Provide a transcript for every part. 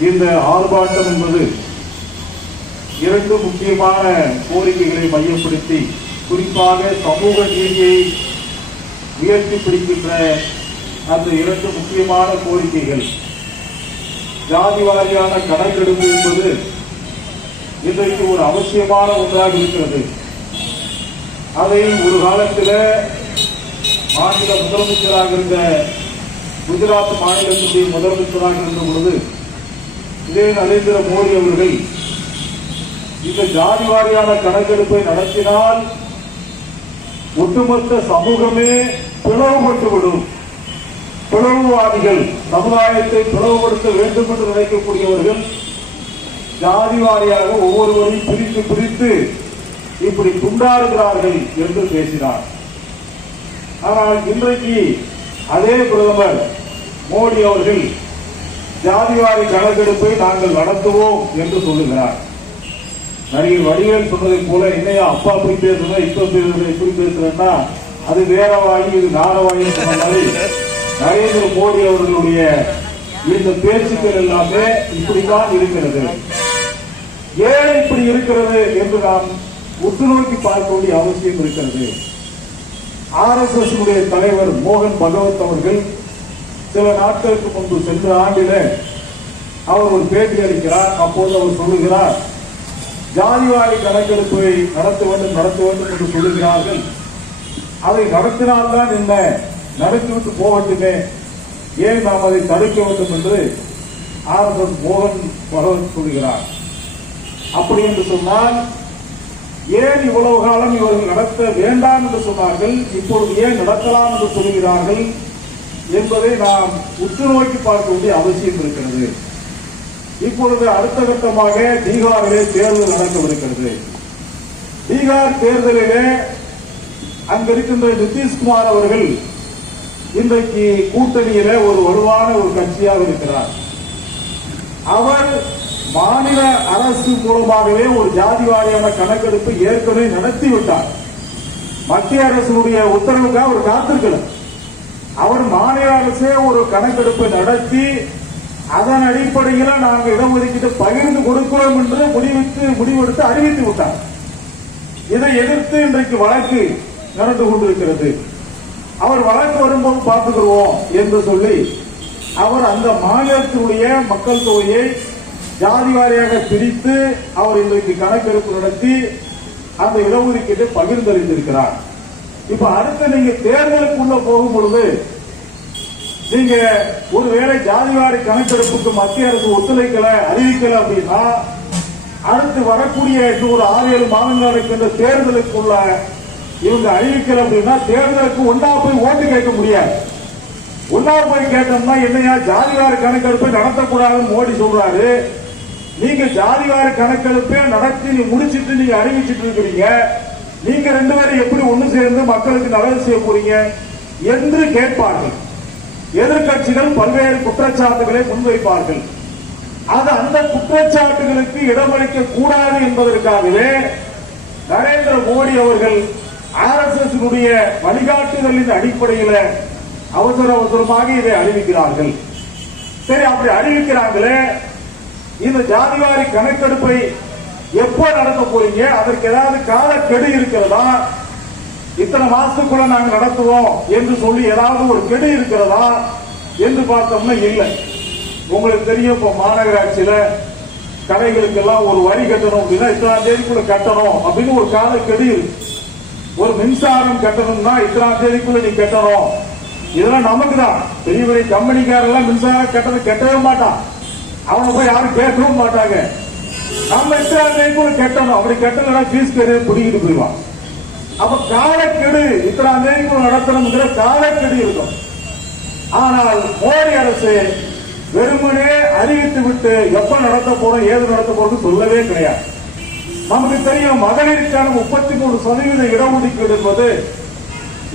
இந்த ஆர்ப்பாட்டம் என்பது இரண்டு முக்கியமான கோரிக்கைகளை மையப்படுத்தி குறிப்பாக சமூக நீதியை உயர்த்தி பிடிக்கின்ற அந்த இரண்டு முக்கியமான கோரிக்கைகள். ஜாதி வாரியான கணக்கெடுப்பு என்பது இன்றைக்கு ஒரு அவசியமான ஒன்றாக இருக்கிறது. அதை ஒரு காலத்தில் மாநில முதலமைச்சராக இருந்த குஜராத் மாநிலத்தினுடைய முதலமைச்சராக இருந்த பொழுது இதே நரேந்திர மோடி அவர்கள் இந்த ஜாதி வாரியான கணக்கெடுப்பை நடத்தினால் ஒட்டுமொத்த சமூகமே பிளவுபட்டுவிடும் பிளவுவாதிகள் சமுதாயத்தை பிளவுபடுத்த வேண்டும் என்று நினைக்கக்கூடியவர்கள் ஜாதி வாரியாக ஒவ்வொருவரையும் பிரித்து பிரித்து இப்படி துண்டாடுகிறார்கள் என்று பேசினார். ஆனால் இன்றைக்கு அதே பிரதமர் மோடி அவர்கள் ஜாதிவாரி கணக்கெடுப்பை நாங்கள் நடத்துவோம் என்று சொல்லுகிறார். நடிகர் வடிவேல் சொன்னதை போல என்னையா அப்பா போய் பேசுறதா இப்ப பேசுறது எப்படி பேசுறேன்னா அது வேற வாயி இது நார வாயின்னு சொன்ன மாதிரி நரேந்திர மோடி அவர்களுடைய இந்த பேச்சுக்கள் எல்லாமே இப்படிதான் இருக்கிறது. ஏன் இப்படி இருக்கிறது என்று நாம் உற்று நோக்கி பார்க்க வேண்டிய அவசியம் இருக்கிறது. ஆர்எஸ்எஸ் தலைவர் மோகன் பகவத் அவர்கள் சில நாட்களுக்கு முன்பு சென்ற ஆண்டில அவர் ஒரு பேட்டி அளிக்கிறார். அப்போது அவர் சொல்லுகிறார் ஜாதிவாரி கணக்கெடுப்பை நடத்த வேண்டும் நடத்த வேண்டும் என்று சொல்லுகிறார்கள். அதை நடத்தினால்தான் என்ன? நடத்திவிட்டு போகட்டுமே ஏன் நாம் அதை தடுக்க வேண்டும் என்று ஆர்எஸ்எஸ் மோகன் பகவத் சொல்கிறார் அப்படி என்று சொன்னால் ஏன் இவ்வளவு காலம் இவர்கள் நடத்த வேண்டாம் என்று சொன்னார்கள்? இப்பொழுது ஏன் நடத்தலாம் என்று சொல்கிறார்கள் என்பதை நாம் உற்று நோக்கி பார்க்க வேண்டிய அவசியம் இருக்கிறது. இப்பொழுது அடுத்த கட்டமாக பீகாரிலே தேர்தல் நடக்கவிருக்கிறது. பீகார் தேர்தலிலே அங்க இருக்கின்ற நிதிஷ்குமார் அவர்கள் இன்றைக்கு கூட்டணியில ஒரு வலுவான ஒரு கட்சியாக இருக்கிறார். அவர் மாநில அரசு மூலமாகவே ஒரு ஜாதி வாரியான கணக்கெடுப்பு ஏற்கனவே நடத்திவிட்டார். மத்திய அரசுடைய உத்தரவுக்காக அவர் காத்திருக்கிறார் அவர் மாநில அரசே ஒரு கணக்கெடுப்பு நடத்தி அதன் அடிப்படையில் நாங்கள் இடஒதுக்கீடு பகிர்ந்து கொடுக்கிறோம் என்று முடிவித்து முடிவெடுத்து அறிவித்து விட்டார். இதை எதிர்த்து இன்றைக்கு வழக்கு நடந்து கொண்டிருக்கிறது. அவர் வழக்கு வரும்போது பார்த்துக்கிறோம் என்று சொல்லி அவர் அந்த மாநிலத்தினுடைய மக்கள் தொகையை ஜாதி வாரியாக பிரித்து அவர் இன்றைக்கு கணக்கெடுப்பு நடத்தி அந்த இடஒதுக்கீட்டை பகிர்ந்தளித்திருக்கிறார் இப்ப அடுத்து நீங்க தேர்தலுக்குள்ள போகும் பொழுது நீங்க ஒருவேளை ஜாதிவாரி கணக்கெடுப்புக்கு மத்திய அரசு ஒத்துழைக்கல அறிவிக்கல அப்படின்னா அடுத்து வரக்கூடிய ஒரு ஆறு ஏழு மாதங்கள் இருக்கின்ற தேர்தலுக்குள்ள இவங்க அறிவிக்கல அப்படின்னா தேர்தலுக்கு ஒன்றா போய் ஓட்டு கேட்க முடியாது. ஒன்றா போய் கேட்டோம்னா என்னையா ஜாதிவாரி கணக்கெடுப்பை நடத்தக்கூடாதுன்னு மோடி சொல்றாரு? நீங்க ஜாதிவாரி கணக்கெடுப்பை நடத்தி நீ முடிச்சிட்டு நீங்க அறிவிச்சிட்டு இருக்கிறீங்க. நீங்க ரெண்டு பேரும் எப்படி ஒண்ணு சேர்ந்து மக்களுக்கு நல்லது செய்ய போறீங்க என்று கேட்பார்கள். எதிர்க்கட்சிகள் பல்வேறு குற்றச்சாட்டுகளை முன்வைப்பார்கள். அது அந்த குற்றச்சாட்டுகளுக்கு இடமளிக்க கூடாது என்பதற்காகவே நரேந்திர மோடி அவர்கள் ஆர்எஸ்எஸ் வழிகாட்டுதலின் அடிப்படையில் அவசர அவசரமாக இதை அறிவிக்கிறார்கள். சரி அப்படி அறிவிக்கிறாங்களே இந்த ஜாதிவாரி கணக்கெடுப்பை எப்போ நடத்த போறீங்க? அதற்கு ஏதாவது காலக்கெடு இருக்கிறதா? இத்தனை மாசத்துக்குள்ள நாங்க நடத்துவோம் என்று சொல்லி ஏதாவது ஒரு கெடு இருக்கிறதா என்று பார்த்தோம்னா இல்லை. உங்களுக்கு தெரியும் இப்ப மாநகராட்சியில கடைகளுக்கெல்லாம் ஒரு வரி கட்டணும் அப்படின்னா இத்தனாம் தேதிக்குள்ள கட்டணும் அப்படின்னு ஒரு காலக்கெடு இருக்கு. ஒரு மின்சாரம் கட்டணும்னா இத்தனாம் தேதிக்குள்ள நீ கட்டணும். இதெல்லாம் நமக்கு தான். பெரிய பெரிய கம்பெனிக்காரெல்லாம் மின்சாரம் கட்டணம் கட்டவே மாட்டான். அவனை போய் யாரும் கேட்கவும் மாட்டாங்க. நம்ம இத்தனாம் கூட கட்டணும். அப்படி கட்டலன்னா ஃபீஸ் கரு பிடிக்கிட்டு போயிடுவான். அப்ப காலக்கெடு இத்தனை தேதிக்குள்ள நடத்தணுங்கிற காலக்கெடு இருக்கும். ஆனால் மோடி அரசு வெறுமனே அறிவித்து விட்டு எப்ப நடத்த போறோம் ஏது நடத்த போறோம் சொல்லவே கிடையாது. நமக்கு தெரியும் மகளிருக்கான முப்பத்தி மூணு சதவீத இடஒதுக்கீடு என்பது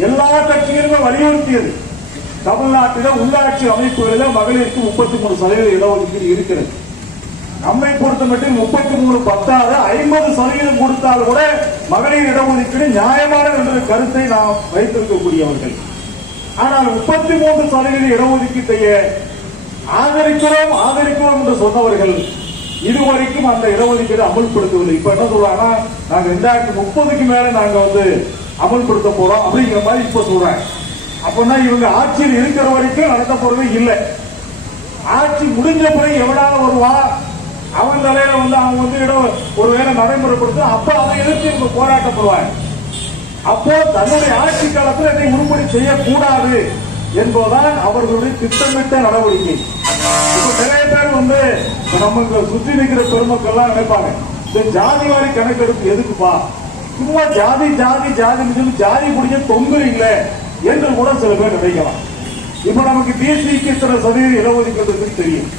எல்லா கட்சிகளுமே வலியுறுத்தியது. தமிழ்நாட்டில உள்ளாட்சி அமைப்புகளில் மகளிருக்கு முப்பத்தி மூணு சதவீத இடஒதுக்கீடு இருக்கிறது. நம்மை பொறுத்த மட்டும் முப்பத்தி மூணு பத்தாவது ஐம்பது சதவீதம் கொடுத்தால் கூட மகளிர் இடஒதுக்கீடு நியாயமான என்ற கருத்தை நாம் வைத்திருக்கக்கூடியவர்கள். ஆனால் முப்பத்தி மூன்று சதவீத இடஒதுக்கீட்டையே ஆதரிக்கிறோம் ஆதரிக்கிறோம் என்று சொன்னவர்கள் இதுவரைக்கும் அந்த இடஒதுக்கீடு அமல்படுத்தவில்லை. இப்ப என்ன சொல்றாங்கன்னா நாங்க ரெண்டாயிரத்தி முப்பதுக்கு மேல நாங்க வந்து அமல்படுத்த போறோம் அப்படிங்கிற மாதிரி இப்ப சொல்றாங்க அப்படின்னா இவங்க ஆட்சியில் இருக்கிற வரைக்கும் நடத்த போறது இல்லை. ஆட்சி முடிஞ்ச பிறகு எவனால வருவான் அவன் தலையில வந்து அவன் வந்து இடம் ஒருவேளை நடைமுறைப்படுத்த அப்போ அதை எதிர்த்து இவங்க போராட்டப்படுவாங்க. அப்போ தன்னுடைய ஆட்சி காலத்தில் இதை உருப்படி செய்யக்கூடாது என்பதுதான் அவர்களுடைய திட்டமிட்ட நடவடிக்கை. இப்ப நிறைய பேர் வந்து நம்ம நமக்கு நிற்கிற பெருமக்கள் எல்லாம் நினைப்பாங்க இந்த ஜாதி வாரி கணக்கெடுப்பு எதுக்குப்பா? சும்மா ஜாதி ஜாதி ஜாதி சொல்லி ஜாதி பிடிக்க தொங்குறீங்களே என்று கூட சில பேர் நினைக்கலாம். இப்ப நமக்கு பிசிக்கு இத்தனை சதவீதம் இடஒதுக்கீடு தெரியும்.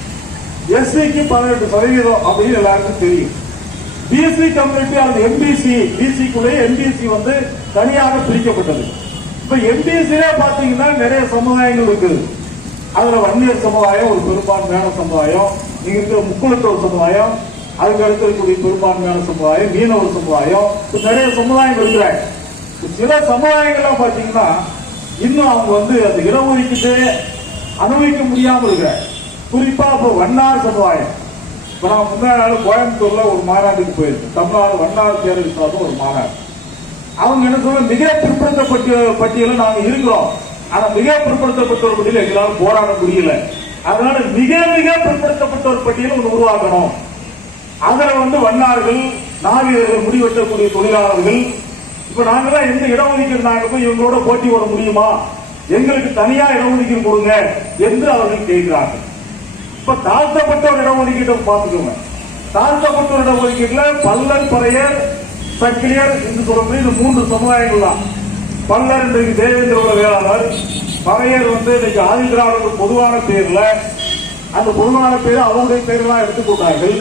எஸ்சிக்கு பதினெட்டு சதவீதம் அப்படின்னு எல்லாருக்கும் தெரியும். பிசி கம்யூனிட்டி அல்லது எம்பிசி பிசிக்குள்ளேயே எம்பிசி வந்து தனியாக பிரிக்கப்பட்டது. இப்ப எம்பிசிலே பாத்தீங்கன்னா நிறைய சமுதாயங்கள் இருக்குது. அதுல வன்னியர் சமுதாயம் ஒரு பெரும்பான்மையான சமுதாயம் இங்க இருக்கிற முக்குளத்தோர் சமுதாயம் அதுக்கு அடுத்து இருக்கக்கூடிய பெரும்பான்மையான சமுதாயம் மீனவர் சமுதாயம் நிறைய சமுதாயம் இருக்கிறாங்க. சில சமுதாயங்கள்லாம் பாத்தீங்கன்னா இன்னும் அவங்க வந்து அந்த இடஒதுக்கீட்டு அனுபவிக்க முடியாமல் இருக்கிறாங்க. குறிப்பா இப்போ வண்ணார் சமுதாயம். இப்ப நான் முன்னாடி நாள் கோயம்புத்தூர்ல ஒரு மாநாட்டுக்கு போயிருக்கேன் தமிழ்நாடு வண்ணார் தேர்தல் சார்பு ஒரு மாநாடு. அவங்க என்ன சொல்ல மிக பிற்படுத்தப்பட்ட பட்டியலில் நாங்க இருக்கிறோம். ஆனா மிக பிற்படுத்தப்பட்டோர் பட்டியலில் எங்களால் போராட முடியல. அதனால மிக மிக பிற்படுத்தப்பட்டோர் பட்டியலை ஒன்று உருவாக்கணும். அதுல வந்து வண்ணார்கள் நாவியர்கள் முடிவெட்டக்கூடிய தொழிலாளர்கள். இப்ப நாங்கெல்லாம் எந்த இடஒதுக்கீடு நாங்க போய் இவங்களோட போட்டி வர முடியுமா? எங்களுக்கு தனியா இடஒதுக்கீடு கொடுங்க என்று அவர்கள் கேட்கிறார்கள். இப்ப தாழ்த்தப்பட்டவர் இடஒதுக்கீட்டை பார்த்துக்கோங்க. தாழ்த்தப்பட்டவர் இடஒதுக்கீட்டுல பல்லர் பறையர் சக்கிலியர் என்று சொல்லக்கூடிய இந்த மூன்று சமுதாயங்கள் தான். பல்லர் இன்றைக்கு தேவேந்திர வேளாளர் பறையர் வந்து இன்னைக்கு ஆதிதிராவிட பொதுவான பேர்ல அந்த பொதுவான பேர் அவருடைய பேர்களா எடுத்துக்கொண்டார்கள்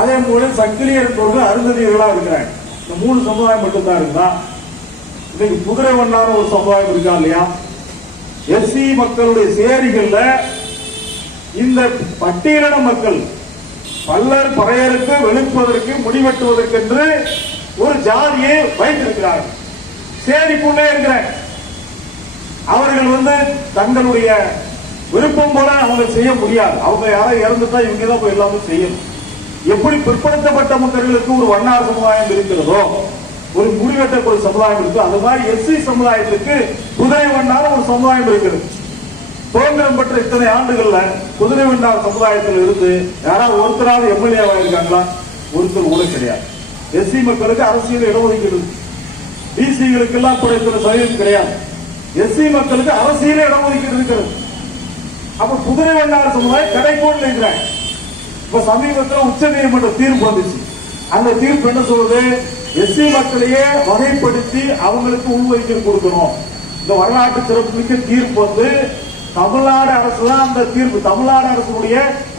அதே போல சக்கிலியர் என்பவர்கள் அருந்ததியர்களா இருக்கிறாங்க. இந்த மூணு சமுதாயம் மட்டும்தான் இருந்தா. இன்னைக்கு குதிரை வண்ணான ஒரு சமுதாயம் இருக்கா இல்லையா? எஸ்சி மக்களுடைய சேரிகள்ல இந்த பட்டியலின மக்கள் பல்லர் பறையருக்கு வெளிப்பதற்கு முடிவெட்டுவதற்கென்று ஒரு ஜாதியை வைத்திருக்கிறார்கள் சேரிக்குள்ளே இருக்கிற அவர்கள் வந்து தங்களுடைய விருப்பம் போல அவங்க செய்ய முடியாது. அவங்க யாரோ இறந்துட்டா இவங்க தான் போய் எல்லாமே செய்யணும். எப்படி பிற்படுத்தப்பட்ட மக்களுக்கு ஒரு வண்ணார் சமுதாயம் இருக்கிறதோ ஒரு முடிவெட்டக்கூடிய சமுதாயம் இருக்கு. அது மாதிரி எஸ்சி சமுதாயத்துக்கு குதிரை வண்ணார ஒரு சமுதாயம் இருக்கிறது சுதந்திரம் பெற்ற இத்தனை ஆண்டுகள்ல குதிரை வண்ணார் சமுதாயத்தில் இருந்து யாராவது ஒருத்தராவது எம்எல்ஏ இருக்காங்களா ஒருத்தர் கூட கிடையாது. எஸ்சி மக்களுக்கு அரசியல் இடஒதுக்கீடு பிசிகளுக்கு எல்லாம் கூட இத்தனை சதவீதம் கிடையாது. எஸ்சி மக்களுக்கு அரசியல் இடஒதுக்கீடு இருக்கிறது. அப்ப குதிரை வண்ணார் சமுதாயம் கிடைக்கும் இருக்கிறாங்க. இப்ப சமீபத்தில் உச்ச நீதிமன்ற தீர்ப்பு வந்துச்சு. அந்த தீர்ப்பு என்ன சொல்றது எஸ்சி மக்களையே வகைப்படுத்தி அவங்களுக்கு உள்ஒதுக்கீடு கொடுக்கணும். இந்த வரலாற்று சிறப்புமிக்க தீர்ப்பு வந்து தமிழ்நாடு அரசு தான் அந்த தீர்ப்பு. தமிழ்நாடு அரசுடைய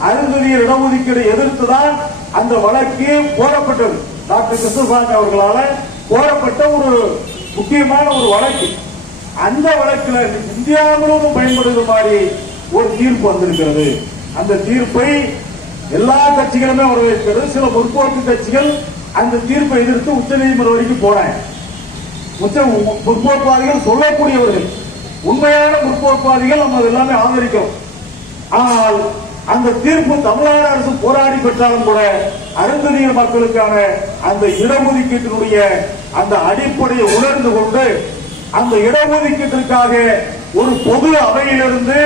அருந்ததியர் இடஒதுக்கீடு எதிர்த்து தான் அந்த வழக்கு போடப்பட்டது. டாக்டர் கிருஷ்ணசாமி அவர்களால போடப்பட்ட ஒரு முக்கியமான ஒரு வழக்கு. அந்த வழக்கில் இந்தியா முழுவதும் பயன்படுகிற மாதிரி ஒரு தீர்ப்பு வந்திருக்கிறது. அந்த தீர்ப்பை எல்லா கட்சிகளுமே வரவேற்கிறது. சில முற்போக்கு கட்சிகள் அந்த தீர்ப்பை எதிர்த்து உச்சநீதிமன்றம் வரைக்கும் போனாங்க. முற்போக்குவாதிகள் சொல்லக்கூடியவர்கள். உண்மையான முற்போக்குவாதிகள் நம்ம எல்லாமே ஆதரிக்கிறோம் ஆனால் அந்த தீர்ப்பு தமிழ்நாடு அரசு போராடி பெற்றாலும் கூட அருந்ததியர் மக்களுக்கான அந்த இடஒதுக்கீட்டினுடைய அந்த அடிப்படையை உணர்ந்து கொண்டு அந்த இடஒதுக்கீட்டிற்காக ஒரு பொது அவையிலிருந்து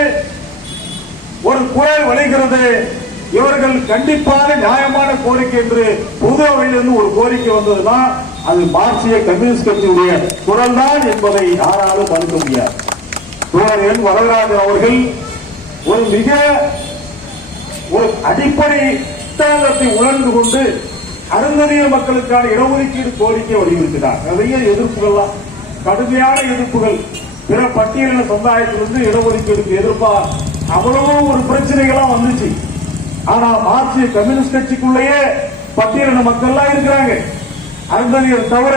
ஒரு குரல் வளைகிறது இவர்கள் கண்டிப்பாக நியாயமான கோரிக்கை என்று பொது அவையிலிருந்து ஒரு கோரிக்கை வந்ததுதான் அது மார்க்சிய கம்யூனிஸ்ட் கட்சியுடைய குரல் தான் என்பதை யாராலும் மறுக்க முடியாது. என் வரதராஜன் அவர்கள் ஒரு மிக ஒரு அடிப்படை சித்தாந்தத்தை உணர்ந்து கொண்டு அருந்ததிய மக்களுக்கான இடஒதுக்கீடு கோரிக்கை வலியுறுத்தினார். நிறைய எதிர்ப்புகள்லாம் கடுமையான எதிர்ப்புகள். பிற பட்டியலின சமுதாயத்திலிருந்து இடஒதுக்கீடுக்கு எதிர்ப்பா அவ்வளவோ ஒரு பிரச்சனைகள்லாம் வந்துச்சு. ஆனா மார்க்சிய கம்யூனிஸ்ட் கட்சிக்குள்ளேயே பட்டியலின மக்கள்லாம் இருக்கிறாங்க. அருந்ததியர் தவிர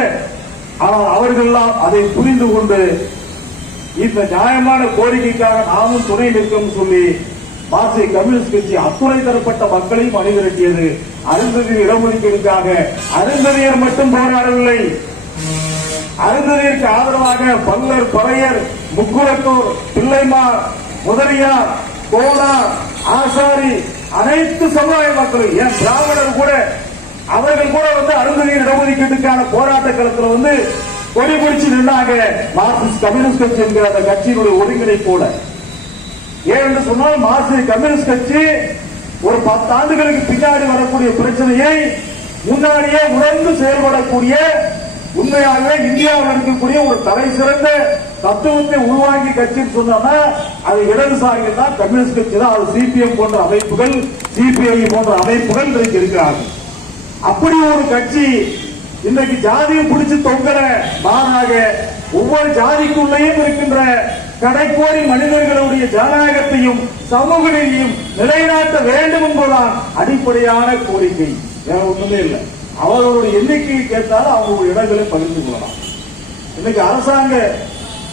ஆனால் அவர்கள்லாம் அதை புரிந்து கொண்டு இந்த நியாயமான கோரிக்கைக்காக நாமும் துணை நிற்கும் சொல்லி மார்க்சிய கம்யூனிஸ்ட் கட்சி அத்துணை தரப்பட்ட மக்களையும் அணிதிரட்டியது. அருந்ததி இடஒதுக்கீடுக்காக அருந்ததியர் மட்டும் போராடவில்லை. அருந்ததியருக்கு ஆதரவாக பல்லர் பறையர் முக்குளத்தூர் பிள்ளைமார் முதலியார் கோலார் ஆசாரி அனைத்து சமுதாய மக்களும் ஏன் திராவிடர் கூட அவர்கள் கூட வந்து அருந்ததியர் இடஒதுக்கீட்டுக்கான போராட்ட களத்தில் வந்து கொடி பிடிச்சு நின்னாங்க. மார்க்சிஸ்ட் கம்யூனிஸ்ட் கட்சி என்கிற அந்த கட்சியினுடைய ஒருங்கிணைப்போட ஏன் என்று சொன்னால் மார்க்சிஸ்ட் கம்யூனிஸ்ட் கட்சி ஒரு பத்து ஆண்டுகளுக்கு பின்னாடி வரக்கூடிய பிரச்சனையை முன்னாடியே உணர்ந்து செயல்படக்கூடிய உண்மையாகவே இந்தியாவில் இருக்கக்கூடிய ஒரு தலை சிறந்த தத்துவத்தை உருவாக்கி கட்சின்னு சொன்னா அது இடதுசாரிகள் தான் கம்யூனிஸ்ட் கட்சி தான். அது சிபிஎம் போன்ற அமைப்புகள் சிபிஐ போன்ற அமைப்புகள் இன்றைக்கு இருக்கிறார்கள். அப்படி ஒரு கட்சி இன்னைக்கு ஜாதியை பிடிச்சு தொங்கல மாறாக ஒவ்வொரு ஜாதிக்குள்ளேயும் இருக்கின்ற கடைக்கோடி மனிதர்களுடைய ஜனநாயகத்தையும் சமூக நீதியும் நிலைநாட்ட வேண்டும் என்பதுதான் அடிப்படையான கோரிக்கை. வேற ஒண்ணுமே இல்லை. அவர்களுடைய எண்ணிக்கையை கேட்டாலும் அவங்களுடைய இடங்களை பகிர்ந்து கொள்ளலாம். இன்னைக்கு அரசாங்க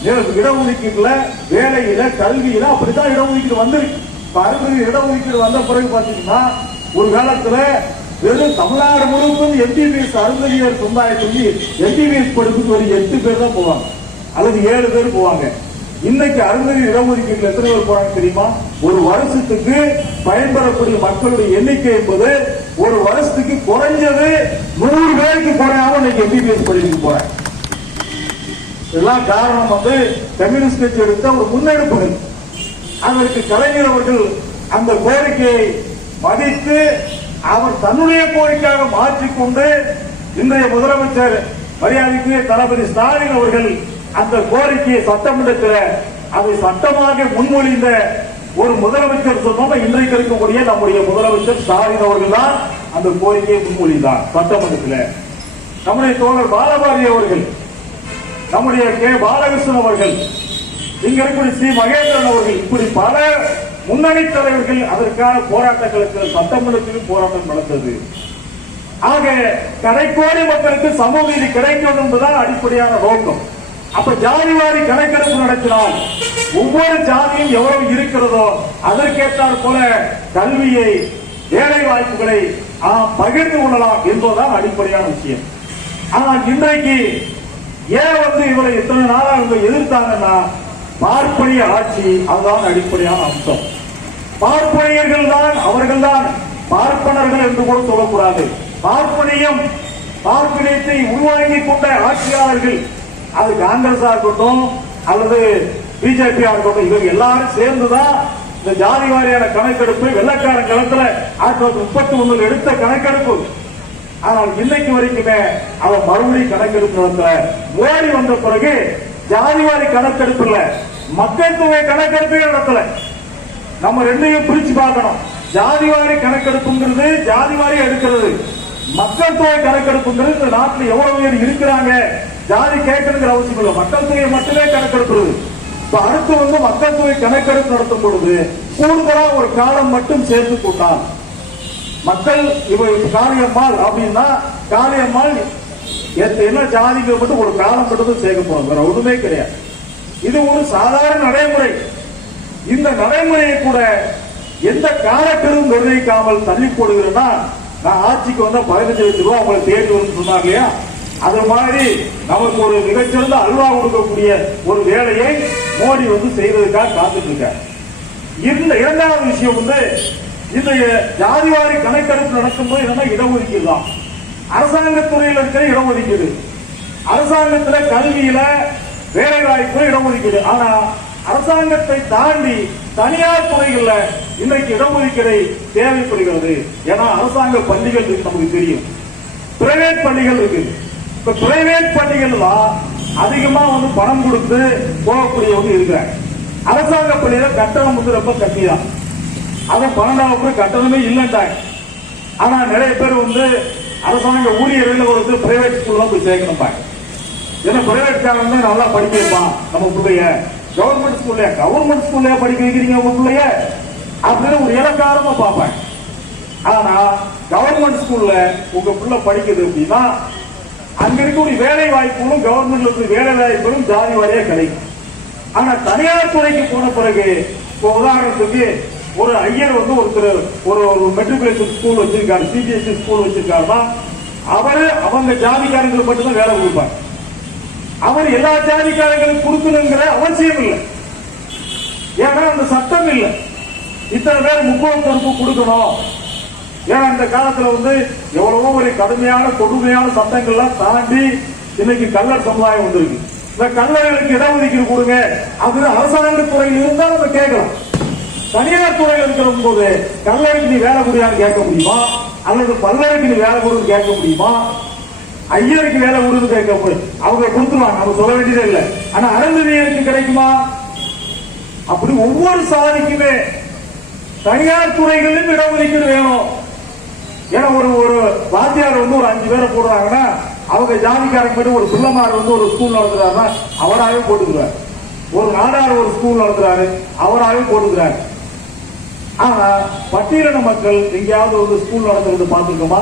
இடஒதுக்கீட்டுல வேலையில கல்வியில அப்படித்தான் இடஒதுக்கீடு வந்திருக்கு. இப்ப அறுபது இடஒதுக்கீடு வந்த பிறகு பாத்தீங்கன்னா ஒரு காலத்துல வெறும் தமிழ்நாடு முழுவதும் எம்பிபிஎஸ் அருந்ததியர் சமுதாயத்துக்கு எம்பிபிஎஸ் படிப்புக்கு ஒரு எட்டு பேர் தான் போவாங்க. அல்லது ஏழு பேர் போவாங்க. இன்னைக்கு அருந்ததி இடஒதுக்கீடு எத்தனை பேர் போறாங்க தெரியுமா? ஒரு வருஷத்துக்கு பயன்பெறக்கூடிய மக்களுடைய எண்ணிக்கை என்பது ஒரு வருஷத்துக்கு குறைஞ்சது நூறு பேருக்கு குறையாம இன்னைக்கு எம்பிபிஎஸ் படிப்புக்கு போறாங்க. இதெல்லாம் காரணம் வந்து கம்யூனிஸ்ட் கட்சி எடுத்த ஒரு முன்னெடுப்புகள். அதற்கு கலைஞர் அவர்கள் அந்த கோரிக்கையை மதித்து அவர் தன்னுடைய கோரிக்கையாக மாற்றிக்கொண்டு இன்றைய முதலமைச்சர் மரியாதைக்குரிய தளபதி ஸ்டாலின் அவர்கள் அந்த கோரிக்கையை சட்டமன்றத்தில் அதை சட்டமாக முன்மொழிந்த ஒரு முதலமைச்சர் சொன்னோம். இன்றைக்கு இருக்கக்கூடிய நம்முடைய முதலமைச்சர் ஸ்டாலின் அவர்கள் தான் அந்த கோரிக்கையை முன்மொழிந்தார் சட்டமன்றத்தில். நம்முடைய தோழர் பாலபாரி அவர்கள் நம்முடைய கே. பாலகிருஷ்ணன் அவர்கள் இங்க இருக்கக்கூடிய ஸ்ரீ மகேந்திரன் அவர்கள் இப்படி பல முன்னணி தலைவர்கள் அதற்கான போராட்டங்களுக்கு சட்டமன்றத்திலும் போராட்டம் நடந்தது. ஆக கடைக்கோடி மக்களுக்கு சமூக நீதி கிடைக்கும் என்பதுதான் அடிப்படையான நோக்கம். அப்ப ஜாதிவாரி கணக்கெடுப்பு நடத்தினால் ஒவ்வொரு ஜாதியும் எவ்வளவு இருக்கிறதோ அதற்கேற்றாற் போல கல்வியை வேலை வாய்ப்புகளை பகிர்ந்து கொள்ளலாம் என்பதுதான் அடிப்படையான விஷயம். ஆனால் இன்றைக்கு ஏன் வந்து இவரை இத்தனை நாளாக இவங்க எதிர்த்தாங்கன்னா பார்ப்பனிய ஆட்சி அதுதான் அடிப்படையான அம்சம் பார்ப்பனியர்கள் தான் அவர்கள் தான் பார்ப்பனர்கள் என்று கூட சொல்லக்கூடாது. பார்ப்பனியம் பார்ப்பனியத்தை உள்வாங்கிக் கொண்ட ஆட்சியாளர்கள் அது காங்கிரஸா இருக்கட்டும் அல்லது பிஜேபியா இருக்கட்டும் இவங்க எல்லாரும் சேர்ந்துதான் இந்த ஜாதி வாரியான கணக்கெடுப்பு வெள்ளக்காரன் காலத்துல ஆயிரத்தி தொள்ளாயிரத்தி முப்பத்தி ஒண்ணுல எடுத்த கணக்கெடுப்பு. ஆனால் இன்னைக்கு வரைக்குமே அவன் மறுபடியும் கணக்கெடுப்பு நடத்தல. மோடி வந்த பிறகு ஜாதிவாரி கணக்கெடுப்பு இல்லை. மக்கள் தொகை கணக்கெடுப்பு நடத்தல. நம்ம ரெண்டையும் பிரிச்சு பார்க்கணும். ஜாதிவாரி கணக்கெடுப்புங்கிறது ஜாதிவாரி எடுக்கிறது. மக்கள் தொகை கணக்கெடுப்புங்கிறது இந்த நாட்டில் எவ்வளவு பேர் இருக்கிறாங்க? ஜாதி கேட்கணுங்கிற அவசியம் இல்லை. மக்கள் தொகையை மட்டுமே கணக்கெடுக்கிறது. இப்ப அடுத்து வந்து மக்கள் தொகை கணக்கெடுப்பு நடத்தும் பொழுது கூடுதலா ஒரு காலம் மட்டும் சேர்த்து கொண்டால் மக்கள் இவ காளியம்மாள் அப்படின்னா காளியம்மாள் என்ன ஜாதிக்கு மட்டும் ஒரு காலம் மட்டும் சேர்க்க போறோம் வேற ஒண்ணுமே கிடையாது. இது ஒரு சாதாரண நடைமுறை. இந்த நடைமுறையை கூட எந்த காலக்கெடும் நிர்ணயிக்காமல் தள்ளி போடுகிறேன்னா நான் ஆட்சிக்கு வந்தா பதினஞ்சு லட்சம் ரூபாய் உங்களை தேடி வரும்னு சொன்னாங்க இல்லையா? அது மாதிரி நமக்கு ஒரு மிகச்சிறந்த அல்வா கொடுக்கக்கூடிய ஒரு வேலையை மோடி வந்து செய்வதற்காக காத்துட்டு இருக்காரு. இந்த இரண்டாவது விஷயம் வந்து இந்த ஜாதிவாரி கணக்கெடுப்பு நடக்கும்போது என்னன்னா இடஒதுக்கீடு தான். அரசாங்கத்துறையில் இருக்கிற இடஒதுக்கீடு. அரசாங்கத்துல கல்வியில வேலை வாய்ப்பு இடஒதுக்கீடு. ஆனா அரசாங்கத்தை தாண்டி தனியார் துறைகள்ல இன்றைக்கு இடஒதுக்கீடை தேவைப்படுகிறது. ஏன்னா அரசாங்க பள்ளிகள் நமக்கு தெரியும். பிரைவேட் பள்ளிகள் இருக்கு. இப்ப பிரைவேட் பள்ளிகள்ல அதிகமா வந்து பணம் கொடுத்து போகக்கூடியவங்க இருக்கிறாங்க. அரசாங்க பள்ளியில கட்டணம் வந்து ரொம்ப கம்மி தான் அதை பன்னெண்டாம் வகுப்பு கட்டணமே இல்லைன்ட்டாங்க ஆனா நிறைய பேர் வந்து அரசாங்க ஊழியர்கள் ஒரு பிரைவேட் ஸ்கூல்லாம் போய் சேர்க்கணும்பாங்க. ஏன்னா பிரைவேட் சேனல் தான் நல்லா படிக்க வைப்பான் நம்ம பிள்ளைய. கவர்மெண்ட் ஸ்கூல்ல கவர்மெண்ட் ஸ்கூல்ல படிக்க வைக்கிறீங்க உங்க பிள்ளைய? அப்படின்னு ஒரு இலக்காரமா பார்ப்பேன். ஆனா கவர்மெண்ட் ஸ்கூல்ல உங்க பிள்ளை படிக்குது அப்படின்னா அங்க இருக்கக்கூடிய வேலை வாய்ப்புகளும் கவர்மெண்ட்ல இருக்கிற வேலை வாய்ப்புகளும் ஜாதி வாரியா கிடைக்கும். ஆனா தனியார் துறைக்கு போன பிறகு இப்போ உதாரணத்துக்கு ஒரு ஐயர் வந்து ஒருத்தர் ஒரு ஒரு மெட்ரிகுலேஷன் ஸ்கூல் வச்சிருக்காரு சிபிஎஸ்சி ஸ்கூல் வச்சிருக்காருன்னா அவரு அவங்க ஜாதிக்காரங்களுக்கு மட்டும்தான் வேலை கொடுப்பார். அவர் எல்லா ஜாதிக்காரங்களுக்கும் கொடுக்கணுங்கிற அவசியம் இல்லை ஏன்னா அந்த சட்டம் இல்லை. இத்தனை பேர் முக்கிய பொறுப்பு கொடுக்கணும். ஏன்னா இந்த காலத்துல வந்து எவ்வளவோ ஒரு கடுமையான கொடுமையான சட்டங்கள்லாம் தாண்டி இன்னைக்கு கல்லர் சமுதாயம் வந்திருக்கு. இந்த கல்லர்களுக்கு இடஒதுக்கீடு கொடுங்க. அப்படின்னு அரசாங்க துறையில் இருந்தால் நம்ம கேட்கலாம். தனியார் துறையில் இருக்கிற போது கல்லறைக்கு நீ வேலை முடியாது கேட்க முடியுமா? அல்லது பல்லறைக்கு நீ வேலை கொடுன்னு கேட்க முடியுமா? ஐயருக்கு வேலை கொடுன்னு கேட்க போய். அவங்க கொடுத்துருவாங்க. நம்ம சொல்ல வேண்டியதே இல்லை. ஆனா அருந்ததியருக்கு கிடைக்குமா? அப்படி ஒவ்வொரு சாதிக்குமே தனியார் துறைகளிலும் இடஒதுக்கீடு வேணும். ஏன்னா ஒரு ஒரு வாத்தியார் வந்து ஒரு அஞ்சு பேரை போடுறாங்கன்னா அவங்க ஜாதிக்காரங்க போயிட்டு ஒரு பிள்ளைமார் வந்து ஒரு ஸ்கூல் நடத்துறாருன்னா அவராகவே போட்டுக்கிறார். ஒரு நாடார் ஒரு ஸ்கூல் நடத்துறாரு அவராகவே போட்டுக்கிறார். ஆனா பட்டியலின மக்கள் எங்கேயாவது ஒரு ஸ்கூல் நடத்துறது பார்த்துருக்கோமா?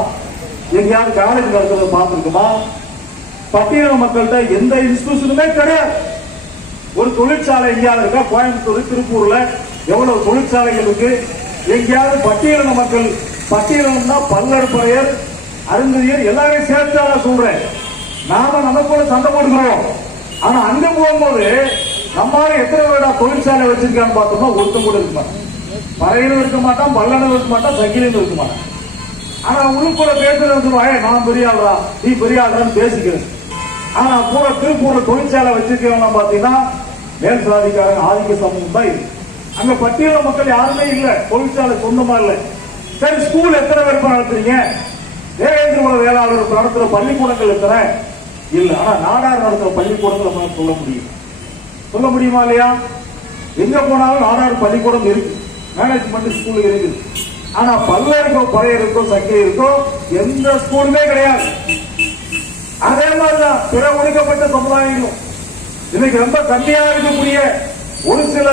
எங்கேயாவது காலேஜ் நடத்துறது பார்த்துருக்குமா? பட்டியல மக்கள்கிட்ட எந்த இன்ஸ்டிடியூஷனுமே கிடையாது. ஒரு தொழிற்சாலை எங்கேயாவது இருக்கா? கோயம்புத்தூர் திருப்பூர்ல எவ்வளவு தொழிற்சாலைகள் இருக்கு? எங்கேயாவது பட்டியலின மக்கள் பட்டியலம்னா பல்லடுப்பறையர் அருந்ததியர் எல்லாரையும் சேர்த்து நான் சொல்றேன். நாம நமக்குள்ள சண்டை போட்டுக்கிறோம். ஆனா அங்க போகும்போது நம்மால எத்தனை வருடா தொழிற்சாலை வச்சிருக்கான்னு பார்த்தோம்னா ஒருத்தம் கூட இருக்க மாட்டான். பறையிலும் இருக்க மாட்டான் பல்லனும் இருக்க மாட்டான் சங்கிலும் இருக்க மாட்டான். ஆனா உனக்குள்ள பேசுறது நான் பெரிய ஆளுடா நீ பெரிய ஆளுடான்னு பேசிக்கிறேன். ஆனா பூரா திருப்பூர்ல தொழிற்சாலை வச்சிருக்கவங்க பாத்தீங்கன்னா மேல் சாதிக்காரங்க ஆதிக்க சமூகம் தான் இருக்கு அங்க பட்டியல மக்கள் யாருமே இல்ல. தொழிற்சாலை சொந்தமா இல்ல. சரி ஸ்கூல் எத்தனை பேர் நடத்துறீங்க? தேவேந்திரகுல வேளாளர் நடத்துற பள்ளிக்கூடங்கள் எத்தனை? இல்ல. ஆனா நாடார் நடத்துற பள்ளிக்கூடங்கள் சொல்ல முடியும். சொல்ல முடியுமா இல்லையா? எங்க போனாலும் நாடார் பள்ளிக்கூடம் இருக்கு. மேனேஜ்மெண்ட் ஸ்கூல் இருக்குது. ஆனா பல்லருக்கோ பழையருக்கோ சங்கை இருக்கோ எந்த ஸ்கூலுமே கிடையாது. அதே மாதிரிதான் பிற ஒடுக்கப்பட்ட சமுதாயங்களும். இன்னைக்கு ரொம்ப கம்மியா இருக்கக்கூடிய ஒரு சில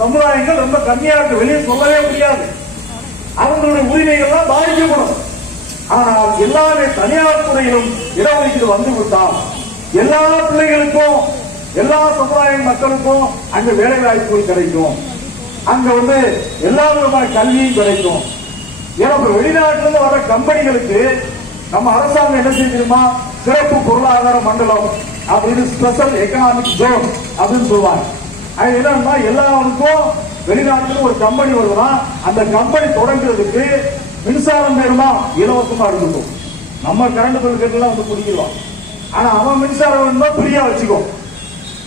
சமுதாயங்கள் ரொம்ப கம்மியா இருக்கு. வெளியே சொல்லவே முடியாது. அவங்களுடைய உரிமைகள்லாம் பாதிக்கப்படும். ஆனால் எல்லாமே தனியார் துறையிலும் இடஒதுக்கீடு வந்து விட்டால் எல்லா பிள்ளைகளுக்கும் எல்லா சமுதாய மக்களுக்கும் அங்கு வேலை வாய்ப்புகள் கிடைக்கும். அங்க வந்து எல்லா விதமான கல்வியும் கிடைக்கும். ஏன்னா வெளிநாட்டுல இருந்து வர கம்பெனிகளுக்கு நம்ம அரசாங்கம் என்ன செய்ய சிறப்பு பொருளாதார மண்டலம் அப்படின்னு ஸ்பெஷல் எக்கனாமிக் ஜோன் அப்படின்னு சொல்லுவாங்க. அது என்னன்னா எல்லாருக்கும் வெளிநாட்டுல ஒரு கம்பெனி வருதுன்னா அந்த கம்பெனி தொடங்குறதுக்கு மின்சாரம் வேணுமா? இலவசமா இருக்கட்டும். நம்ம கரண்ட் பில் கட்டலாம் வந்து குடிக்கலாம். ஆனா அவன் மின்சாரம் வேணுமா ஃப்ரீயா வச்சுக்கோ.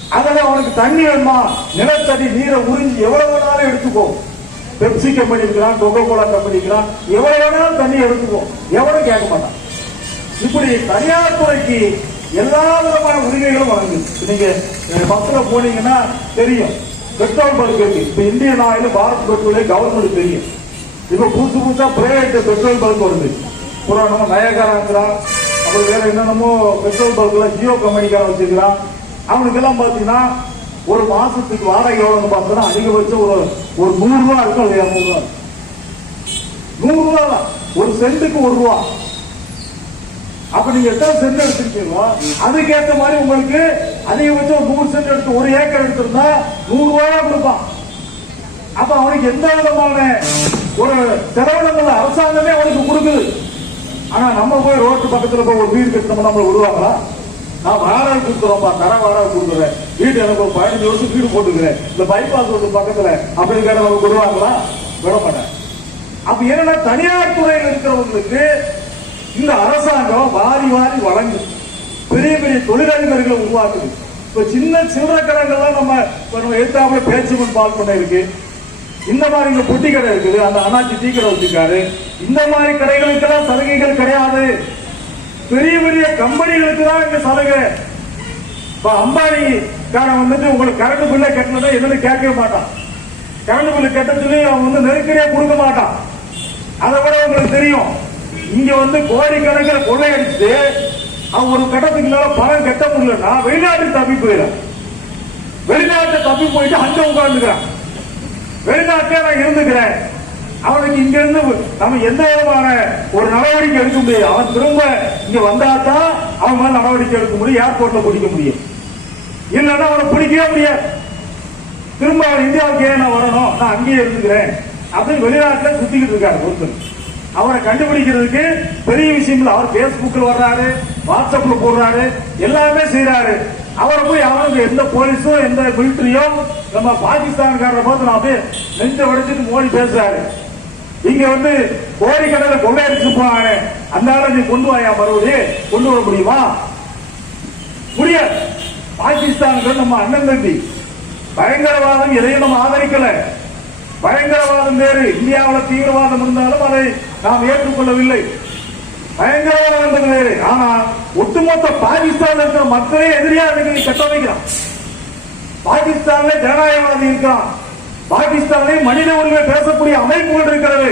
அதுல அவனுக்கு தண்ணி வேணுமா? நிலத்தடி நீரை உறிஞ்சி எவ்வளவு வேணாலும் எடுத்துக்கோ. பெப்சி கம்பெனி இருக்கிறான் கொக்கோ கோலா கம்பெனி இருக்கிறான் எவ்வளவு வேணாலும் தண்ணி எடுத்துக்கோ. எவனும் கேட்க மாட்டான். இப்படி தனியார் துறைக்கு எல்லா விதமான உரிமைகளும் வழங்குது நீங்க பஸ்ல போனீங்கன்னா தெரியும். பெட்ரோல் பங்க் இருக்கு. இப்ப இந்தியன் ஆயில் பாரத் பெட்ரோலே கவர்மெண்ட் தெரியும். இப்ப புதுசு புதுசா பிரைவேட் பெட்ரோல் பங்க் வருது. புராணம் நயகாராங்கிறான் அப்புறம் வேற என்னென்னமோ பெட்ரோல் பங்க்ல ஜியோ கம்பெனிக்காக வச்சிருக்கிறான். அவனுக்கெல்லாம் பாத்தீங்கன்னா ஒரு மாசத்துக்கு வாடகை எவ்வளவு பார்த்தோம்னா அதிகபட்சம் ஒரு ஒரு நூறு ரூபா இருக்கும் அது இரநூறு ரூபா? நூறு ரூபா ஒரு சென்ட்டுக்கு ஒரு ரூபா. அப்ப நீங்க எத்தனை சென்ட் எடுத்திருக்கீங்களோ அதுக்கேற்ற மாதிரி உங்களுக்கு அதிகபட்சம் ஒரு நூறு சென்ட் எடுத்து ஒரு ஏக்கர் எடுத்திருந்தா நூறு ரூபாயா கொடுப்பான். அப்ப அவனுக்கு எந்த விதமான ஒரு செலவினங்கள் அரசாங்கமே அவனுக்கு கொடுக்குது. ஆனா நம்ம போய் ரோட்டு பக்கத்துல போய் ஒரு வீடு கட்டணும் நம்மளை விடுவாங்களா? நான் வாடகை கொடுக்குறோம்ப்பா தர வாடகை கொடுக்குறேன். வீடு எனக்கு ஒரு பதினஞ்சு வருஷம் வீடு போட்டுக்கிறேன். இந்த பைபாஸ் ரோடு பக்கத்துல அப்படின்னு கேட்ட நமக்கு விடுவாங்களா விட மாட்டேன். அப்ப என்னன்னா தனியார் துறையில் இருக்கிறவங்களுக்கு இந்த அரசாங்கம் வாரி வாரி வழங்குது பெரிய பெரிய தொழிலதிபர்களை உருவாக்குது. இப்ப சின்ன சில்லறை கடைகள்லாம் நம்ம இப்ப நம்ம எடுத்தாப்புல பேச்சுமன் பால் பண்ண இருக்கு. இந்த மாதிரி இங்க பொட்டி கடை இருக்குது. அந்த அண்ணாச்சி டீ கடை வச்சிருக்காரு. இந்த மாதிரி கடைகளுக்கெல்லாம் சலுகைகள் கிடையாது. பெரிய பெரிய கம்பெனிகளுக்கு தான் இந்த சலுகை. இப்ப அம்பானி காரன் வந்துட்டு உங்களுக்கு கரண்ட் பில்ல கட்டினதா என்னன்னு கேட்கவே மாட்டான். கரண்ட் பில்லு கட்டத்துலயும் அவன் வந்து நெருக்கடியா கொடுக்க மாட்டான். அதை விட உங்களுக்கு தெரியும். இங்க வந்து கோடிக்கணக்கில் கொள்ளையடிச்சு அவன் ஒரு கட்டத்துக்கு மேல பணம் கட்ட முடியலன்னா வெளிநாட்டுக்கு தப்பி போயிடும் வெளிநாட்டை தப்பி போயிட்டு அங்க உட்காந்துக்கிறான் வெளிநாட்டிலே நான் இருந்துக்கிறேன். அவனுக்கு இங்க இருந்து நம்ம எந்த விதமான ஒரு நடவடிக்கை எடுக்க முடியாது. அவன் திரும்ப இங்க வந்தா தான் அவன் மேல நடவடிக்கை எடுக்க முடியும் ஏர்போர்ட்ல பிடிக்க முடியும். இல்லைன்னா அவனை பிடிக்கவே முடியாது. திரும்ப அவன் இந்தியாவுக்கு ஏன் நான் வரணும்? நான் அங்கேயே இருந்துக்கிறேன். அப்படின்னு வெளிநாட்டுல சுத்திக்கிட்டு இருக்காரு ஒருத்தர். அவரை கண்டுபிடிக்கிறதுக்கு பெரிய விஷயங்கள் அவர் பேஸ்புக்ல வர்றாரு வாட்ஸ்அப்ல போடுறாரு எல்லாமே செய்யறாரு அவரை போய் அவனுக்கு எந்த போலீஸோ எந்த மிலிட்டரியோ நம்ம பாகிஸ்தான்காரரை பார்த்து நான் அப்படியே நெஞ்ச உடைச்சிட்டு மோடி பேசுறாரு. இங்க வந்து கோடிக்கணக்கில் கொள்ளையடிச்சு போனாங்க அந்த நீ கொண்டு வாயா மறுபடி கொண்டு வர முடியுமா? முடியாது. பாகிஸ்தான் நம்ம அண்ணன் தம்பி. பயங்கரவாதம் எதையும் நம்ம ஆதரிக்கல. பயங்கரவாதம் வேறு. இந்தியாவில் தீவிரவாதம் இருந்தாலும் அதை நாம் ஏற்றுக்கொள்ளவில்லை. பயங்கரவாதம் என்பது வேறு. ஆனா ஒட்டுமொத்த பாகிஸ்தான் இருக்கிற மக்களே எதிரியா நீ கட்டமைக்கிறான். பாகிஸ்தான்ல ஜனநாயகவாதி இருக்கான். பாகிஸ்தானிலே மனித உரிமை பேசக்கூடிய அமைப்புகள் இருக்கிறது.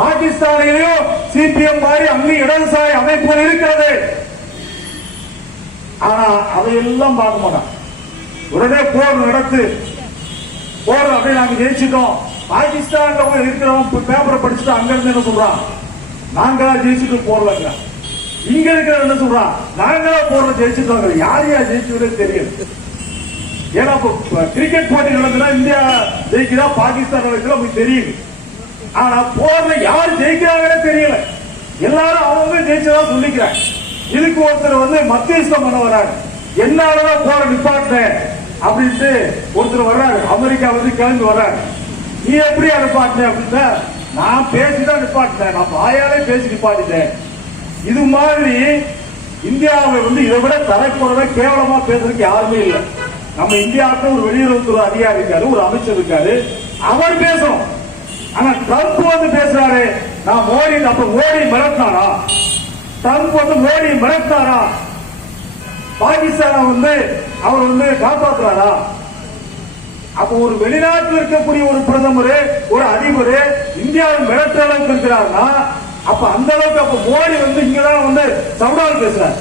பாகிஸ்தானிலேயும் சிபிஎம் மாதிரி அங்கு இடதுசாரி அமைப்புகள் இருக்கிறது. ஆனா அதையெல்லாம் பார்க்க மாட்டான். உடனே போர் நடத்து போர் அப்படியே நாங்க ஜெயிச்சிட்டோம். பாகிஸ்தான்ல போய் இருக்கிறவன் பேப்பரை படிச்சுட்டு அங்க இருந்து என்ன சொல்றான்? நாங்களா ஜெயிச்சுட்டு போர்லங்க இங்க இருக்கிற என்ன சொல்றான்? நாங்களா போர்ல ஜெயிச்சுட்டோம் யார் யார் ஜெயிச்சதுன்னு தெரியல ஏன்னா கிரிக்கெட் போட்டி நடந்ததுன்னா இந்தியா ஜெயிக்கிறா பாகிஸ்தான் நடக்குதா உங்களுக்கு தெரியுது. ஆனா போர்ல யார் ஜெயிக்கிறாங்கன்னு தெரியல. எல்லாரும் அவங்க ஜெயிச்சதா சொல்லிக்கிறாங்க. இதுக்கு ஒருத்தர் வந்து மத்தியஸ்தம் பண்ண வராங்க என்னாலதான் போற நிப்பாட்டினேன் அப்படின்ட்டு ஒருத்தர் வர்றாரு. அமெரிக்கா வந்து கிளம்பி வர்றாரு. நீ எப்படி நிப்பாட்டின அப்படின்னா நான் பேசிதான் நிப்பாட்டினேன். நான் வாயாலே பேசி நிப்பாட்டிட்டேன் இது மாதிரி இந்தியாவை வந்து இதை விட தரக்குறத கேவலமா பேசுறதுக்கு யாருமே இல்லை. நம்ம இந்தியாவுக்கு ஒரு வெளியுறவுத்துறை அதிகாரி இருக்காரு ஒரு அமைச்சர் இருக்காரு. அவர் பேசும் ஆனா ட்ரம்ப் வந்து பேசுறாரு. நான் மோடி அப்ப மோடி மிரட்டினாரா? ட்ரம்ப் வந்து மோடி மிரட்டினாரா? பாகிஸ்தானை வந்து அவர் வந்து காப்பாத்துறாரா? அப்ப ஒரு வெளிநாட்டில் இருக்கக்கூடிய ஒரு பிரதமர் ஒரு அதிபர் இந்தியாவில் மிரட்டுற அளவுக்கு இருக்கிறாருன்னா அப்ப அந்த அளவுக்கு அப்ப மோடி வந்து இங்கதான் வந்து சவுடால் பேசுறாரு.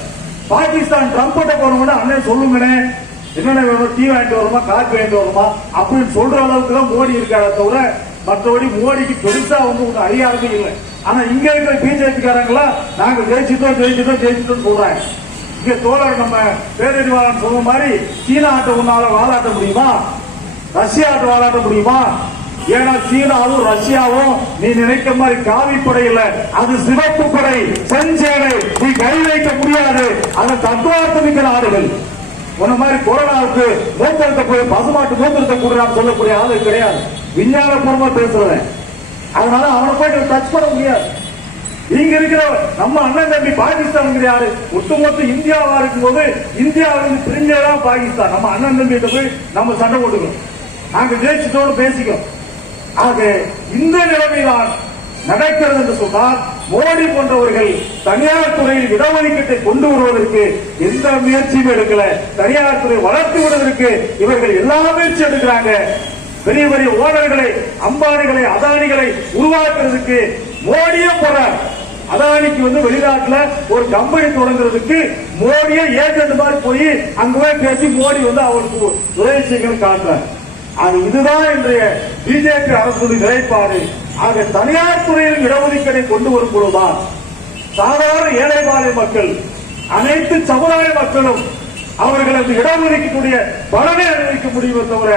பாகிஸ்தான் ட்ரம்ப் கிட்ட போனவங்க அண்ணன் சொல்லுங்கன்னு என்னென்ன வேணும் டீ வாங்கிட்டு வருமா காஃபி வாங்கிட்டு வருமா அப்படின்னு சொல்ற அளவுக்கு தான் மோடி இருக்காரே தவிர மற்றபடி மோடிக்கு பெருசா வந்து ஒன்றும் அதிகாரமே இல்லை. ஆனா இங்க இருக்கிற பிஜேபி காரங்களா நாங்க ஜெயிச்சுட்டோம் ஜெயிச்சுட்டோம் ஜெயிச்சுட்டோம் சொல்றாங்க. இங்க தோழர் நம்ம பேரறிவாளன் சொன்ன மாதிரி சீனா ஆட்ட உன்னால வாழாட்ட முடியுமா? ரஷ்யா ஆட்ட வாழாட்ட முடியுமா? ஏன்னா சீனாவும் ரஷ்யாவும் நீ நினைக்கிற மாதிரி காவி படை இல்ல. அது சிவப்பு படை செஞ்சேனை. நீ கை வைக்க முடியாது. அது தத்துவார்த்தமிக்க நாடுகள். உன்ன மாதிரி கொரோனாவுக்கு மூத்தரத்தை போய் பசுமாட்டு மூத்திரத்தை கூடுறான்னு சொல்லக்கூடிய ஆளு கிடையாது. விஞ்ஞானபூர்வமா பேசுறவன். அதனால அவனை போய் டச் பண்ண முடியாது. இங்க இருக்கிற நம்ம அண்ணன் தம்பி பாகிஸ்தான் யாரு? ஒட்டுமொத்த இந்தியாவா இருக்கும்போது இந்தியாவிலிருந்து பிரிஞ்சதான் பாகிஸ்தான். நம்ம அண்ணன் தம்பி போய் நம்ம சண்டை போட்டுக்கணும் நாங்க ஜெயிச்சிட்டோடு பேசிக்கிறோம். ஆக இந்த நிலைமைதான் நடக்கிறது என்று சொன்னால் மோடி போன்றவர்கள் தனியார் துறையில் இடஒதுக்கீட்டை கொண்டு வருவதற்கு எந்த முயற்சியும் எடுக்கல. தனியார் துறை வளர்த்து விடுவதற்கு இவர்கள் எல்லா முயற்சி எடுக்கிறாங்க. பெரிய பெரிய ஓனர்களை அம்பானிகளை அதானிகளை உருவாக்குறதுக்கு மோடியே போறார். அதானிக்கு வந்து வெளிநாட்டுல ஒரு கம்பெனி தொடங்குறதுக்கு மோடியே ஏஜென்ட் மாதிரி போய் அங்க போய் பேசி மோடி வந்து அவருக்கு உதவி செய்யணும் காட்டுறாரு. அது இதுதான் இன்றைய பிஜேபி அரசுடைய நிலைப்பாடு. ஆக தனியார் துறையில் இடஒதுக்கீடை கொண்டு வரும் பொழுதுதான் சாதாரண ஏழை மாலை மக்கள் அனைத்து சமுதாய மக்களும் அவர்களது அந்த இடஒதுக்கீட்டுடைய பலனை அனுபவிக்க முடியுமே தவிர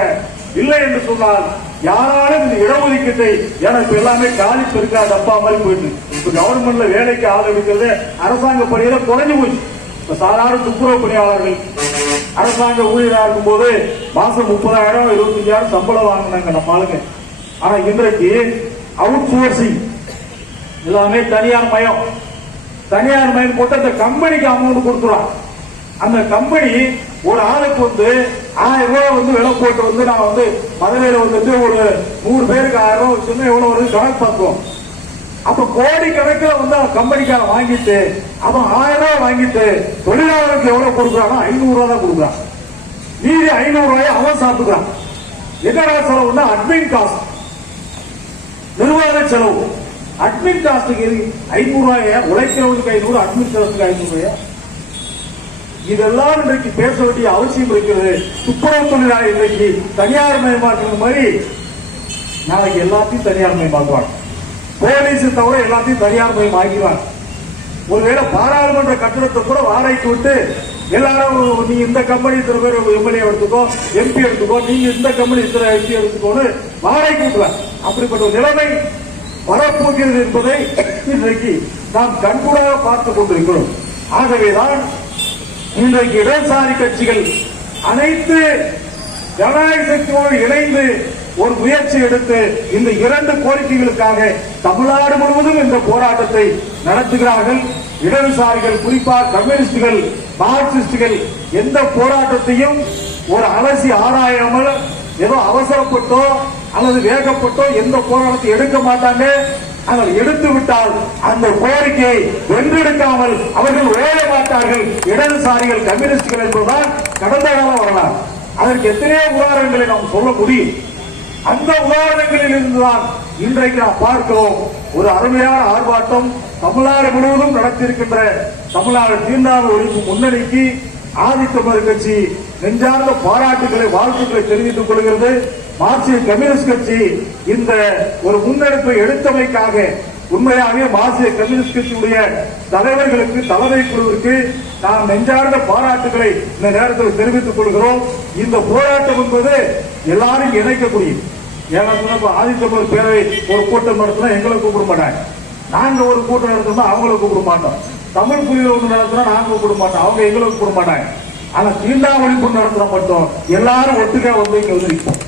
இல்லை என்று சொன்னால் யாராலும் இந்த இடஒதுக்கீட்டை எனக்கு எல்லாமே காலி பெருக்கா தப்பா மாதிரி போயிட்டு இப்ப கவர்மெண்ட்ல வேலைக்கு ஆள் எடுக்கிறது அரசாங்க பணியில குறைஞ்சு போச்சு. இப்ப சாதாரண துப்புரவு பணியாளர்கள் அரசாங்க ஊழியராக இருக்கும் போது மாசம் முப்பதாயிரம் இருபத்தஞ்சாயிரம் சம்பளம் வாங்கினாங்க நம்ம ஆளுங்க. ஆனா இன்றைக்கு அவுட் சோர்சிங் எல்லாமே தனியார் மயம். தனியார் மயம் போட்டு அந்த கம்பெனிக்கு அமௌண்ட் கொடுத்துருவான் அந்த கம்பெனி ஒரு ஆளுக்கு வந்து ஆயிரம் ரூபாய் வந்து விலை போட்டு வந்து நான் வந்து மதுரையில வந்துட்டு ஒரு நூறு பேருக்கு ஆயிரம் ரூபாய் வச்சுருந்தா எவ்வளவு வருது? கணக்கு பார்க்குவோம் அப்ப கோடி கணக்கில் வந்து அவன் கம்பெனிக்காரன் வாங்கிட்டு அவன் ஆயிரம் ரூபாய் வாங்கிட்டு தொழிலாளருக்கு எவ்வளவு கொடுக்குறானோ ஐநூறு ரூபாய் தான் கொடுக்குறான். மீதி ஐநூறு ரூபாய் அவன் சாப்பிட்டுக்கிறான். என்னடா செலவுன்னா அட்மின் காஸ்ட் நிர்வாக செலவு. அட்மின் காஸ்ட்டுக்கு ஐநூறு ரூபாய உழைக்கிறவனுக்கு ஐநூறு அட்மின் காஸ்ட்டுக்கு ஐநூறு ரூபாயா? இதெல்லாம் இன்றைக்கு பேச வேண்டிய அவசியம் இருக்கிறது துப்புரவு தொழிலாளி இன்றைக்கு தனியார் மயமாக்குறது மாதிரி நாளைக்கு எல்லாத்தையும் தனியார் மயமாக்குவாங்க போலீஸ் தவிர எல்லாத்தையும் தனியார் மயம் ஆக்கிடுவாங்க ஒருவேளை பாராளுமன்ற கட்டணத்தை கூட வாடகைக்கு விட்டு எல்லாரும் நீ இந்த கம்பெனி இத்தனை பேர் எம்எல்ஏ எடுத்துக்கோ எம்பி எடுத்துக்கோ நீங்க இந்த கம்பெனி இத்தனை எம்பி எடுத்துக்கோன்னு வாடகைக்கு விட்டுலாம் அப்படிப்பட்ட ஒரு நிலைமை வரப்போகிறது என்பதை இன்றைக்கு நாம் கண்கூடாக பார்த்துக் கொண்டிருக்கிறோம். ஆகவேதான் இன்றைக்கு இடதுசாரி கட்சிகள் அனைத்து ஜனநாயக சக்தியோடு இணைந்து ஒரு முயற்சி எடுத்து இந்த இரண்டு கோரிக்கைகளுக்காக தமிழ்நாடு முழுவதும் இந்த போராட்டத்தை நடத்துகிறார்கள். இடதுசாரிகள் குறிப்பாக கம்யூனிஸ்டுகள் மார்க்சிஸ்டுகள் எந்த போராட்டத்தையும் ஒரு அலசி ஆராயாமல் ஏதோ அவசரப்பட்டோ அல்லது வேகப்பட்டோ எந்த போராட்டத்தை எடுக்க மாட்டாங்க. ஆனால் எடுத்து விட்டால் அந்த கோரிக்கையை வென்றெடுக்காமல் அவர்கள் ஓட மாட்டார்கள். இடதுசாரிகள் கம்யூனிஸ்டுகள் என்பதுதான் கடந்த காலம் வரலாறு. அதற்கு எத்தனையோ உதாரணங்களை நாம் சொல்ல முடியும். அந்த உதாரணங்களில் இருந்துதான் இன்றைக்கு நாம் பார்க்கிறோம் ஒரு அருமையான ஆர்ப்பாட்டம் தமிழ்நாடு முழுவதும் நடத்தியிருக்கின்ற தமிழ்நாடு தீண்டாத ஒழிப்பு முன்னணிக்கு ஆதித்தமிழர் கட்சி நெஞ்சார்ந்த பாராட்டுகளை வாழ்த்துக்களை தெரிவித்துக் கொள்கிறது. மார்க்சிய கம்யூனிஸ்ட் கட்சி இந்த ஒரு முன்னெடுப்பை எடுத்தமைக்காக உண்மையாகவே மார்க்சிய கம்யூனிஸ்ட் கட்சியுடைய தலைவர்களுக்கு தலைமை குழுவிற்கு நாம் நெஞ்சார்ந்த பாராட்டுகளை இந்த நேரத்தில் தெரிவித்துக் கொள்கிறோம். இந்த போராட்டம் என்பது எல்லாரும் இணைக்கக்கூடியது ஏன்னா சொன்னா ஆதித்தமிழர் பேரவை ஒரு கூட்டம் நடத்தினா எங்களை கூப்பிட மாட்டாங்க. நாங்க ஒரு கூட்டம் நடத்தினா அவங்கள கூப்பிட மாட்டோம். தமிழ் புலியில ஒன்று நடத்தினா நாங்க கூப்பிட மாட்டோம். அவங்க எங்களை கூப்பிட மாட்டாங்க. ஆனா தீண்டாமொழிப்பு நடத்தினா மட்டும் எல்லாரும் ஒட்டுக்கா வந்து இங்க வந்து நிற்போம்.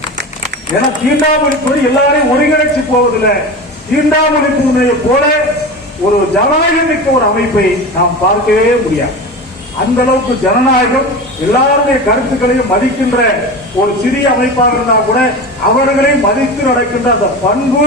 ஏன்னா தீண்டாமொழிப்பு எல்லாரையும் ஒருங்கிணைச்சு போவதில்லை. தீண்டாமொழிப்பு போல ஒரு ஜனநாயகத்துக்கு ஒரு அமைப்பை நாம் பார்க்கவே முடியாது. அந்த அளவுக்கு ஜனநாயகம் எல்லாருடைய கருத்துக்களையும் மதிக்கின்ற ஒரு சிறிய அமைப்பாக இருந்தால் கூட அவர்களை மதித்து நடக்கின்ற அந்த பண்பு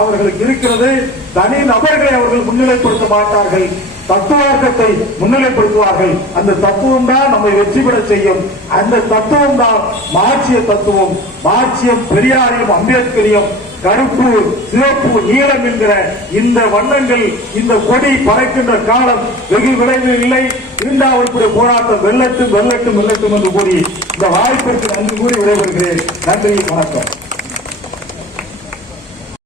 அவர்களுக்கு இருக்கிறது. தனி நபர்களை அவர்கள் முன்னிலைப்படுத்த மாட்டார்கள். தத்துவார்த்தத்தை முன்னிலைப்படுத்துவார்கள். அந்த தத்துவம் தான் நம்மை வெற்றி பெற செய்யும். அந்த தத்துவம் தான் மார்க்சிய தத்துவம். மார்க்சியம் பெரியாரையும் அம்பேத்கரையும் கருப்பு சிவப்பு நீலம் என்கிற இந்த வண்ணங்கள் இந்த கொடி பறக்கின்ற காலம் வெகு விரைவில் இல்லை. இருந்தாவிற்குரிய போராட்டம் வெள்ளட்டும் வெள்ளட்டும் வெள்ளட்டும் என்று கூறி இந்த வாய்ப்பிற்கு நன்றி கூறி விடைபெறுகிறேன். நன்றி வணக்கம்.